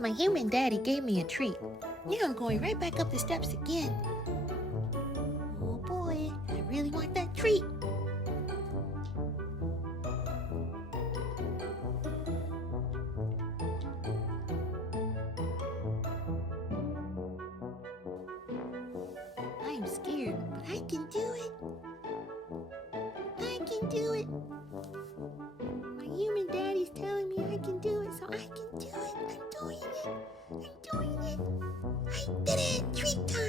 My human daddy gave me a treat. Now I'm going right back up the steps again. Oh boy, I really want that treat. I'm scared, but I can do it. I can do it. My human daddy's telling me I can do it, so I can do it. I'm doing it. I'm doing it. I did it! Treat time!